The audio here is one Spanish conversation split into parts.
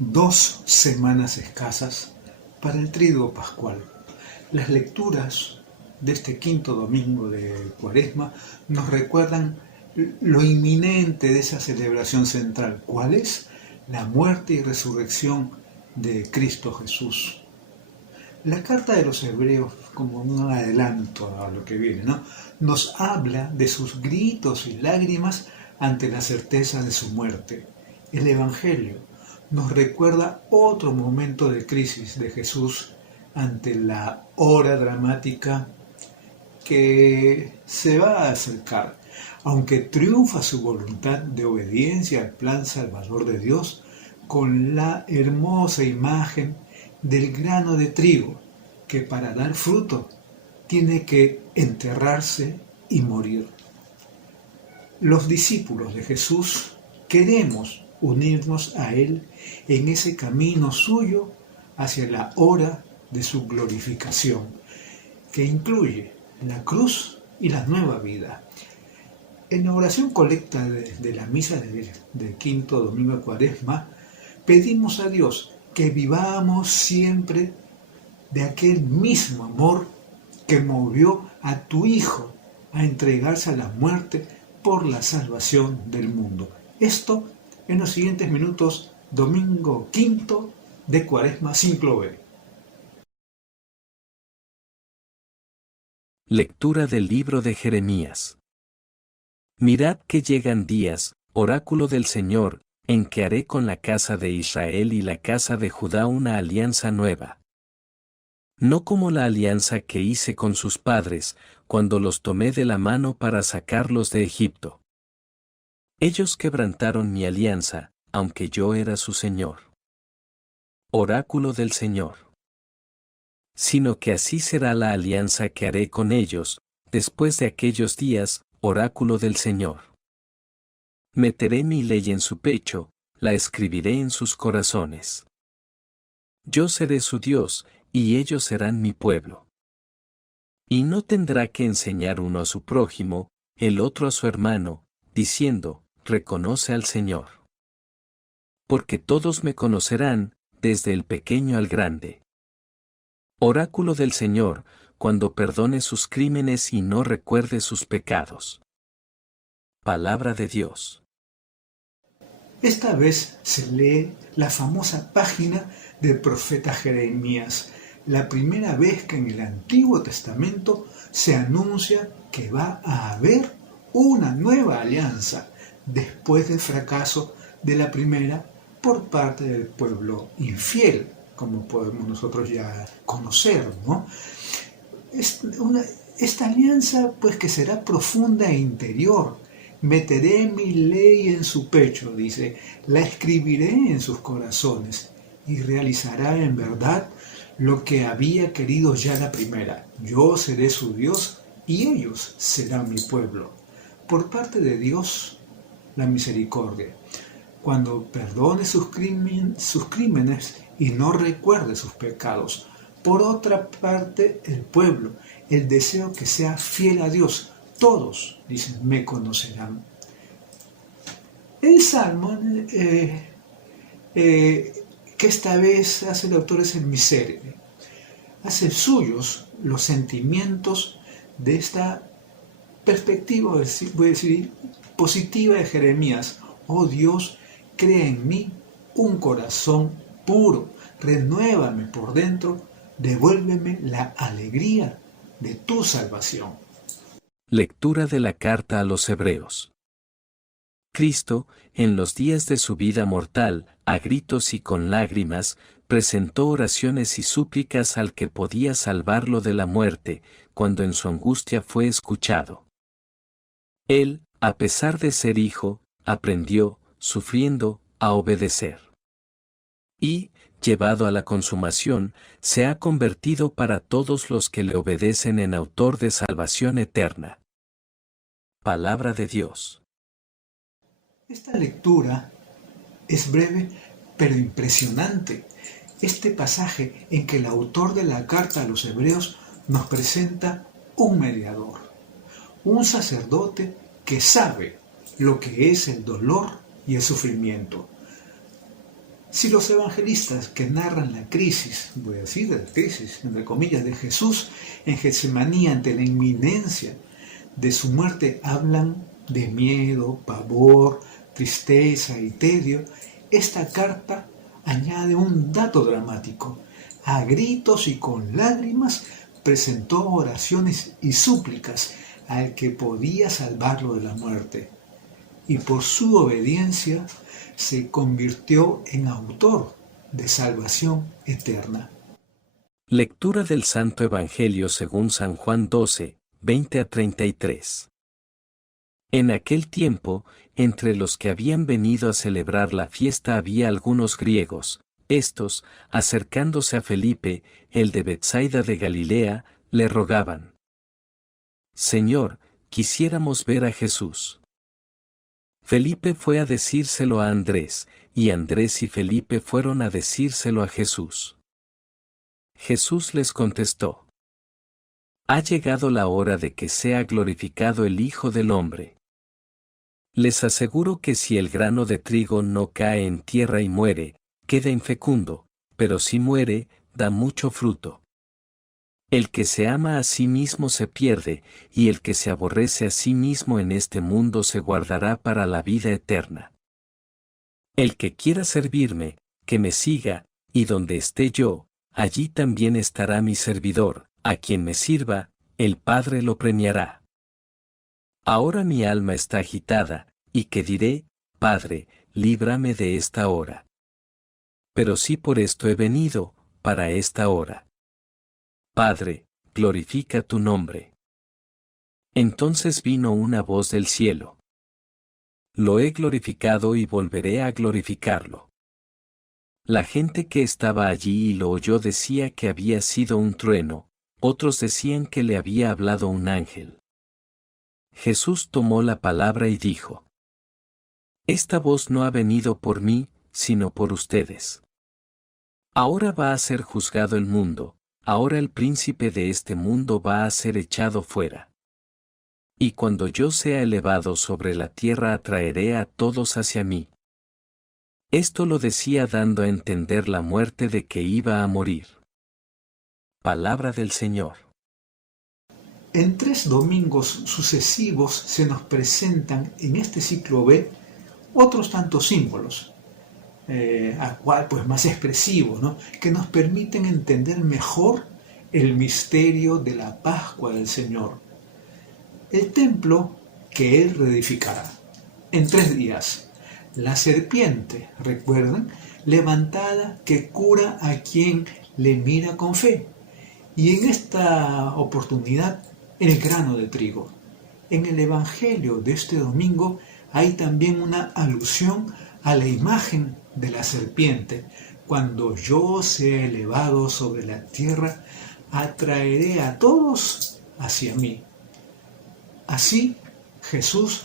2 semanas escasas para el Triduo Pascual. Las lecturas de este quinto domingo de Cuaresma nos recuerdan lo inminente de esa celebración central. ¿Cuál es? La muerte y resurrección de Cristo Jesús. La carta de los Hebreos, como un adelanto a lo que viene, nos habla de sus gritos y lágrimas ante la certeza de su muerte. El Evangelio nos recuerda otro momento de crisis de Jesús ante la hora dramática que se va a acercar. Aunque triunfa su voluntad de obediencia al plan salvador de Dios con la hermosa imagen del grano de trigo que para dar fruto tiene que enterrarse y morir. Los discípulos de Jesús queremos unirnos a Él en ese camino suyo hacia la hora de su glorificación, que incluye la cruz y la nueva vida. En la oración colecta de la misa del quinto domingo de Cuaresma, pedimos a Dios que vivamos siempre de aquel mismo amor que movió a tu Hijo a entregarse a la muerte por la salvación del mundo. Esto en los siguientes minutos, domingo quinto de Cuaresma, ciclo B. Lectura del libro de Jeremías. Mirad que llegan días, oráculo del Señor, en que haré con la casa de Israel y la casa de Judá una alianza nueva. No como la alianza que hice con sus padres, cuando los tomé de la mano para sacarlos de Egipto. Ellos quebrantaron mi alianza, aunque yo era su Señor. Oráculo del Señor. Sino que así será la alianza que haré con ellos, después de aquellos días, oráculo del Señor. Meteré mi ley en su pecho, la escribiré en sus corazones. Yo seré su Dios, y ellos serán mi pueblo. Y no tendrá que enseñar uno a su prójimo, el otro a su hermano, diciendo, reconoce al Señor. Porque todos me conocerán, desde el pequeño al grande. Oráculo del Señor, cuando perdone sus crímenes y no recuerde sus pecados. Palabra de Dios. Esta vez se lee la famosa página del profeta Jeremías, la primera vez que en el Antiguo Testamento se anuncia que va a haber una nueva alianza después del fracaso de la primera por parte del pueblo infiel, como podemos nosotros ya conocer, ¿no? Esta alianza, pues, que será profunda e interior. Meteré mi ley en su pecho, dice, la escribiré en sus corazones y realizará en verdad lo que había querido ya la primera. Yo seré su Dios y ellos serán mi pueblo. Por parte de Dios, la misericordia. Cuando perdone sus crímenes y no recuerde sus pecados. Por otra parte, el pueblo, el deseo que sea fiel a Dios. Todos, dicen, me conocerán. El Salmo que esta vez hace el autor es el Miserere. Hace suyos los sentimientos de esta perspectiva, voy a decir, positiva de Jeremías. Oh Dios, crea en mí un corazón puro, renuévame por dentro, devuélveme la alegría de tu salvación. Lectura de la carta a los Hebreos. Cristo, en los días de su vida mortal, a gritos y con lágrimas, presentó oraciones y súplicas al que podía salvarlo de la muerte, cuando en su angustia fue escuchado. Él, a pesar de ser hijo, aprendió, sufriendo, a obedecer. Y, llevado a la consumación, se ha convertido para todos los que le obedecen en autor de salvación eterna. Palabra de Dios. Esta lectura es breve pero impresionante. Este pasaje en que el autor de la carta a los Hebreos nos presenta un mediador, un sacerdote que sabe lo que es el dolor y el sufrimiento. Si los evangelistas que narran la crisis, voy a decir la crisis, entre comillas, de Jesús en Getsemaní ante la inminencia de su muerte, hablan de miedo, pavor, tristeza y tedio, esta carta añade un dato dramático. A gritos y con lágrimas presentó oraciones y súplicas al que podía salvarlo de la muerte. Y por su obediencia se convirtió en autor de salvación eterna. Lectura del Santo Evangelio según San Juan 12, 20-33. En aquel tiempo, entre los que habían venido a celebrar la fiesta había algunos griegos. Estos, acercándose a Felipe, el de Betsaida de Galilea, le rogaban: Señor, quisiéramos ver a Jesús. Felipe fue a decírselo a Andrés, y Andrés y Felipe fueron a decírselo a Jesús. Jesús les contestó: Ha llegado la hora de que sea glorificado el Hijo del Hombre. Les aseguro que si el grano de trigo no cae en tierra y muere, queda infecundo, pero si muere, da mucho fruto. El que se ama a sí mismo se pierde, y el que se aborrece a sí mismo en este mundo se guardará para la vida eterna. El que quiera servirme, que me siga, y donde esté yo, allí también estará mi servidor. A quien me sirva, el Padre lo premiará. Ahora mi alma está agitada, y que diré: Padre, líbrame de esta hora. Pero sí por esto he venido, para esta hora. Padre, glorifica tu nombre. Entonces vino una voz del cielo: Lo he glorificado y volveré a glorificarlo. La gente que estaba allí y lo oyó decía que había sido un trueno, otros decían que le había hablado un ángel. Jesús tomó la palabra y dijo: Esta voz no ha venido por mí, sino por ustedes. Ahora va a ser juzgado el mundo, ahora el príncipe de este mundo va a ser echado fuera. Y cuando yo sea elevado sobre la tierra atraeré a todos hacia mí. Esto lo decía dando a entender la muerte de que iba a morir. Palabra del Señor. En 3 domingos sucesivos se nos presentan en este ciclo B otros tantos símbolos, a cual pues más expresivos, ¿no?, que nos permiten entender mejor el misterio de la Pascua del Señor. El templo que Él reedificará en 3 días. La serpiente, recuerdan, levantada que cura a quien le mira con fe. Y en esta oportunidad, el grano de trigo. En el Evangelio de este domingo hay también una alusión a la imagen de la serpiente. Cuando yo sea elevado sobre la tierra, atraeré a todos hacia mí. Así, Jesús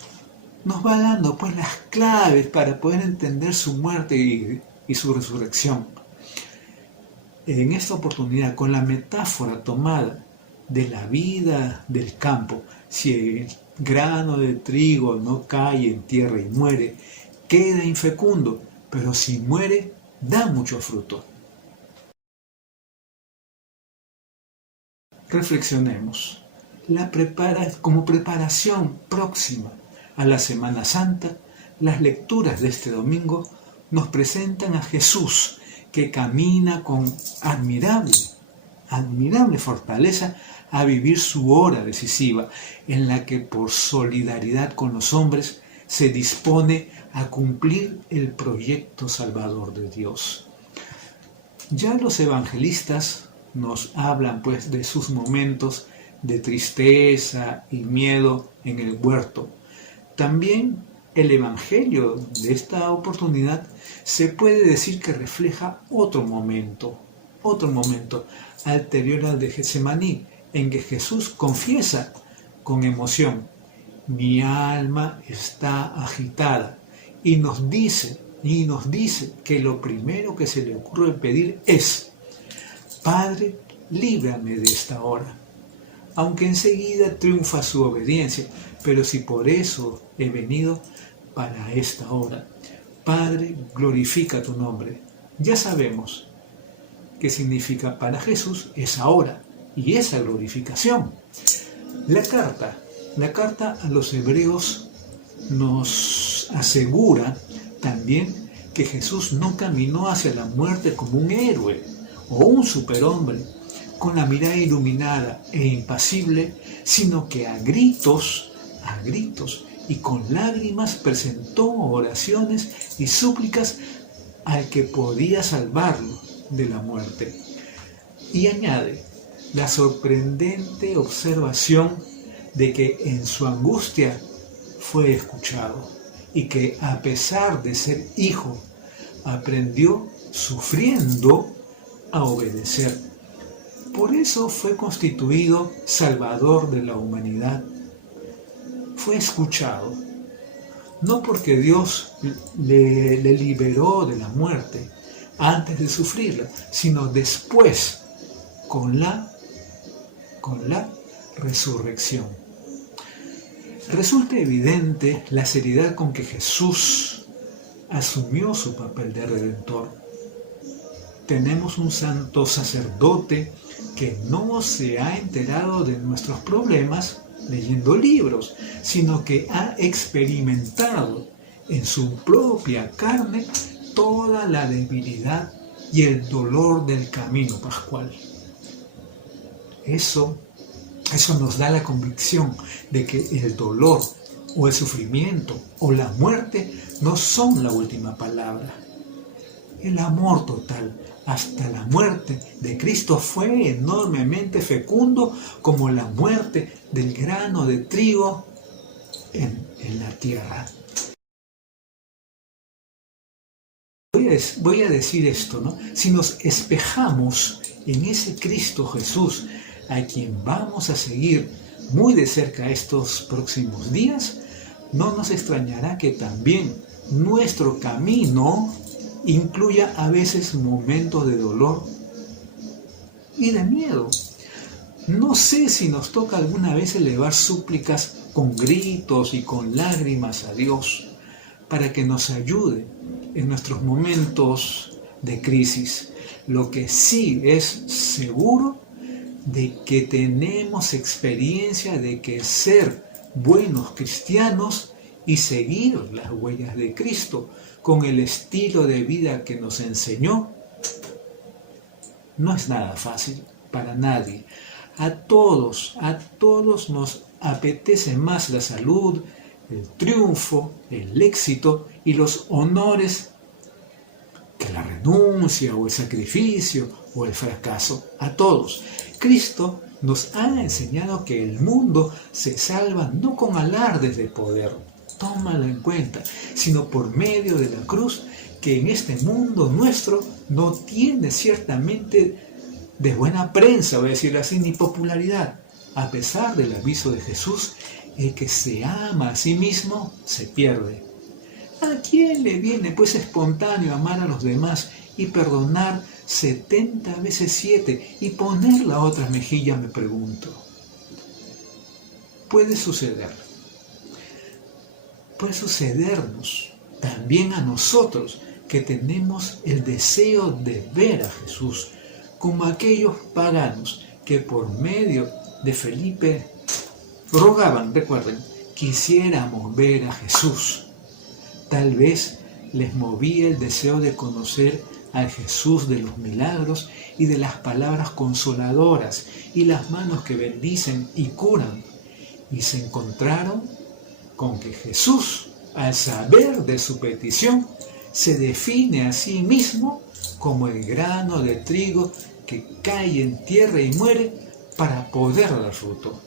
nos va dando pues las claves para poder entender su muerte y su resurrección. En esta oportunidad, con la metáfora tomada de la vida del campo, si el grano de trigo no cae en tierra y muere, queda infecundo, pero si muere, da mucho fruto. Reflexionemos. Como preparación próxima a la Semana Santa, las lecturas de este domingo nos presentan a Jesús, que camina con admirable fortaleza a vivir su hora decisiva, en la que por solidaridad con los hombres se dispone a cumplir el proyecto salvador de Dios. Ya los evangelistas nos hablan pues de sus momentos de tristeza y miedo en el huerto. También el Evangelio de esta oportunidad se puede decir que refleja otro momento anterior al de Getsemaní, en que Jesús confiesa con emoción: mi alma está agitada, y nos dice que lo primero que se le ocurre pedir es: Padre, líbrame de esta hora. Aunque enseguida triunfa su obediencia, pero si por eso he venido, para esta hora. Padre, glorifica tu nombre. Ya sabemos qué significa para Jesús esa hora y esa glorificación. La carta a los hebreos nos asegura también que Jesús no caminó hacia la muerte como un héroe o un superhombre con la mirada iluminada e impasible, sino que a gritos y con lágrimas presentó oraciones y súplicas al que podía salvarlo de la muerte. Y añade la sorprendente observación de que en su angustia fue escuchado y que a pesar de ser hijo, aprendió sufriendo a obedecer. Por eso fue constituido Salvador de la humanidad. Fue escuchado, no porque Dios le liberó de la muerte antes de sufrirla, sino después, con la resurrección. Resulta evidente la seriedad con que Jesús asumió su papel de redentor. Tenemos un santo sacerdote que no se ha enterado de nuestros problemas leyendo libros, sino que ha experimentado en su propia carne toda la debilidad y el dolor del camino pascual. Eso nos da la convicción de que el dolor o el sufrimiento o la muerte no son la última palabra. El amor total hasta la muerte de Cristo fue enormemente fecundo como la muerte del grano de trigo en la tierra. Voy a decir esto, ¿no? Si nos espejamos en ese Cristo Jesús, a quien vamos a seguir muy de cerca estos próximos días, no nos extrañará que también nuestro camino incluya a veces momentos de dolor y de miedo. No sé si nos toca alguna vez elevar súplicas con gritos y con lágrimas a Dios para que nos ayude en nuestros momentos de crisis. Lo que sí es seguro de que tenemos experiencia de que ser buenos cristianos y seguir las huellas de Cristo con el estilo de vida que nos enseñó no es nada fácil para nadie. A todos nos apetece más la salud, el triunfo, el éxito y los honores que la renuncia o el sacrificio o el fracaso. A todos. Cristo nos ha enseñado que el mundo se salva no con alardes de poder, tómalo en cuenta, sino por medio de la cruz, que en este mundo nuestro no tiene ciertamente de buena prensa, voy a decir así, ni popularidad. A pesar del aviso de Jesús, el que se ama a sí mismo se pierde. ¿A quién le viene pues espontáneo amar a los demás y perdonar 70 veces 7 y poner la otra mejilla, me pregunto? Puede sucedernos también a nosotros que tenemos el deseo de ver a Jesús, como aquellos paganos que por medio de Felipe rogaban, recuerden, quisiéramos ver a Jesús. Tal vez les movía el deseo de conocer al Jesús de los milagros y de las palabras consoladoras y las manos que bendicen y curan. Y se encontraron con que Jesús, al saber de su petición, se define a sí mismo como el grano de trigo que cae en tierra y muere para poder dar fruto.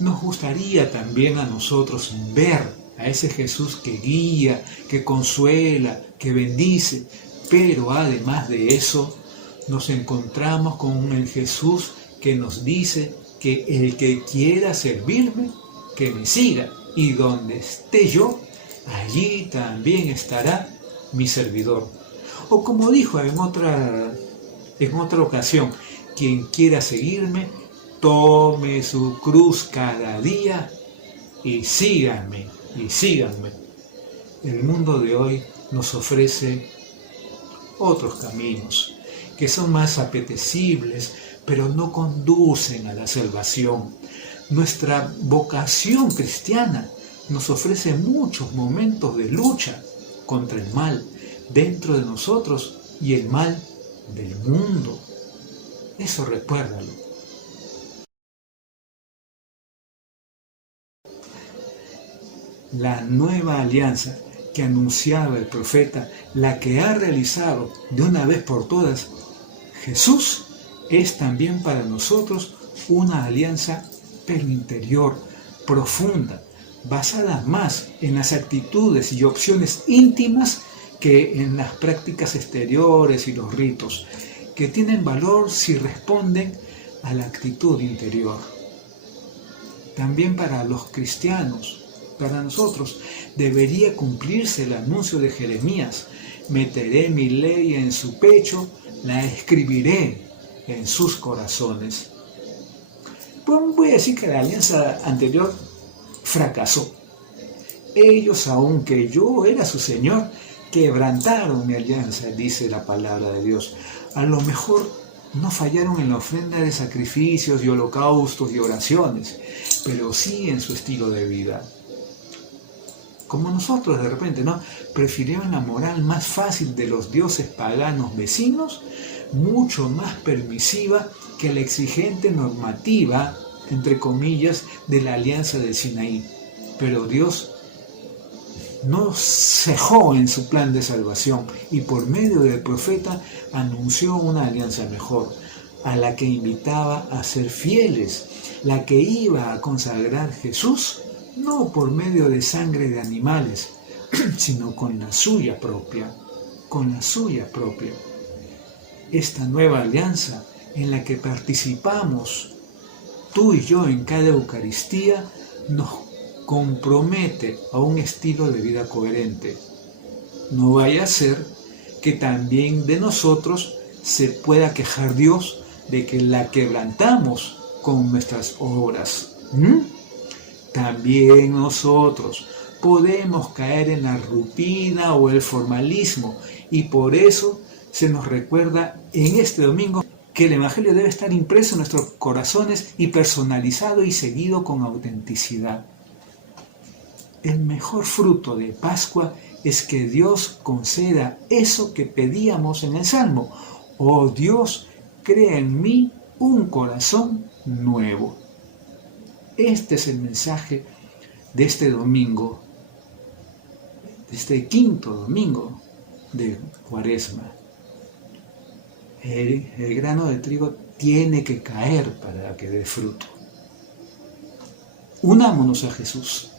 Nos gustaría también a nosotros ver a ese Jesús que guía, que consuela, que bendice, pero además de eso, nos encontramos con el Jesús que nos dice que el que quiera servirme, que me siga, y donde esté yo, allí también estará mi servidor. O como dijo en otra ocasión, quien quiera seguirme, tome su cruz cada día y síganme. El mundo de hoy nos ofrece otros caminos, que son más apetecibles, pero no conducen a la salvación. Nuestra vocación cristiana nos ofrece muchos momentos de lucha contra el mal dentro de nosotros y el mal del mundo. Eso recuérdalo. La nueva alianza que anunciaba el profeta, la que ha realizado de una vez por todas Jesús, es también para nosotros una alianza pero interior, profunda, basada más en las actitudes y opciones íntimas que en las prácticas exteriores y los ritos, que tienen valor si responden a la actitud interior. También para los cristianos, para nosotros, debería cumplirse el anuncio de Jeremías: meteré mi ley en su pecho, la escribiré en sus corazones. Pues voy a decir que la alianza anterior fracasó. Ellos, aunque yo era su Señor, quebrantaron mi alianza, dice la palabra de Dios. A lo mejor no fallaron en la ofrenda de sacrificios y holocaustos y oraciones, pero sí en su estilo de vida. Como nosotros de repente, ¿no? Prefirieron la moral más fácil de los dioses paganos vecinos, mucho más permisiva que la exigente normativa, entre comillas, de la alianza del Sinaí. Pero Dios no cejó en su plan de salvación y por medio del profeta anunció una alianza mejor, a la que invitaba a ser fieles, la que iba a consagrar Jesús, no por medio de sangre de animales, sino con la suya propia, Esta nueva alianza en la que participamos tú y yo en cada Eucaristía nos compromete a un estilo de vida coherente. No vaya a ser que también de nosotros se pueda quejar Dios de que la quebrantamos con nuestras obras. También nosotros podemos caer en la rutina o el formalismo, y por eso se nos recuerda en este domingo que el Evangelio debe estar impreso en nuestros corazones y personalizado y seguido con autenticidad. El mejor fruto de Pascua es que Dios conceda eso que pedíamos en el Salmo: oh Dios, crea en mí un corazón nuevo. Este es el mensaje de este domingo, de este quinto domingo de Cuaresma. El grano de trigo tiene que caer para que dé fruto. Unámonos a Jesús.